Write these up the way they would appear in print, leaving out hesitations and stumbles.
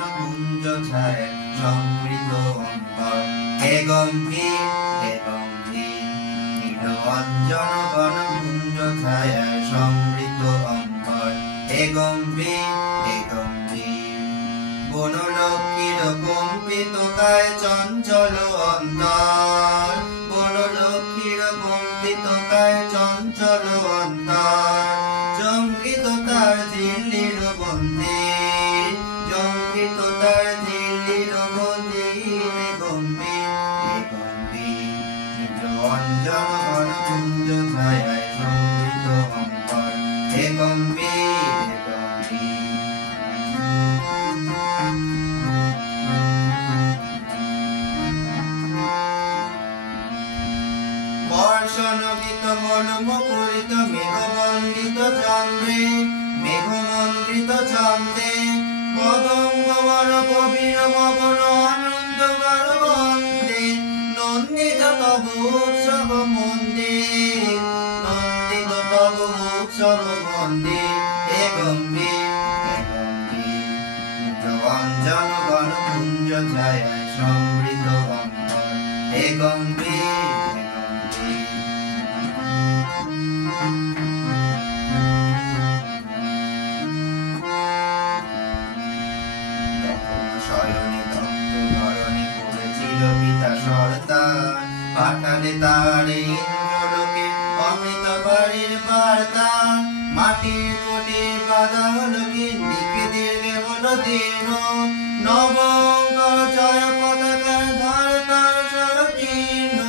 কুঞ্জ ছায় সমৃদ্ধ অন্তর হে গম্ভীর নীল অঞ্জন ঘন কুঞ্জ ছায় সমৃদ্ধ অন্তর হে গম্ভীর বনলক্ষ্মীর কম্পিত কায় চঞ্চল অন্তর বনলক্ষ্মীর কম্পিত কায় চঞ্চল অন্তর চমকিত তার ঝিল্লির বন্দির চমকিত তার ঝিল্লির বন্দির গম্ভীর অঞ্জন ঘন কুঞ্জ ছায় সমৃদ্ধ অন্তর হে গম্ভীর বর্ষণগীত মলমুকুরিত মেঘমণ্ডিত চন্দ্রে মেঘমণ্ডিত চন্দ্রে পদঙ্গবর কবির মগন আনন্দ গর্বন্দে নন্দিত তব উৎসব মন্দির নন্দিত তব উৎসব মন্দির হে গম্ভীর অঞ্জন ঘন কুঞ্জ ছায় সমৃদ্ধ অন্তর হে গম্ভীর পাঠালে তারে ইন্দ্রলোকে অমৃত বাড়ির বার্তা মাটির কোটির বাধা হলো দিকে দীর্ঘে হলো দীর্ঘ নবঙ্কর জয় পতাকার ধার তার সরকীর্ণ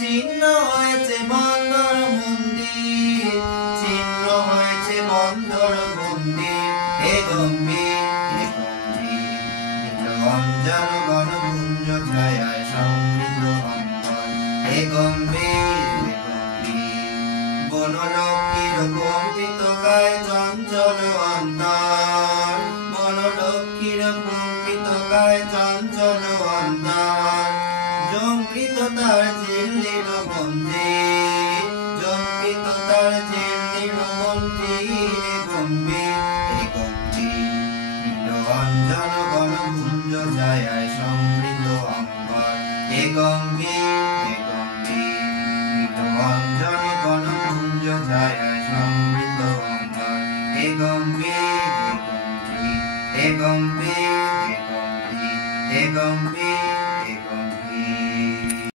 চিহ্ন হয়েছে বন্দর মন্দির চিহ্ন হয়েছে বন্দর মন্দির হে গম্ভীর অঞ্জন ঘন কুঞ্জ ছায় সমৃদ্ধ অন্তর হে গম্ভীর বনলক্ষ্মীর কম্পিত কায় চঞ্চল অন্তর বনলক্ষ্মীর কম্পিত কায় চঞ্চল অন্তর জঙ্কিত তার ঝিল্লি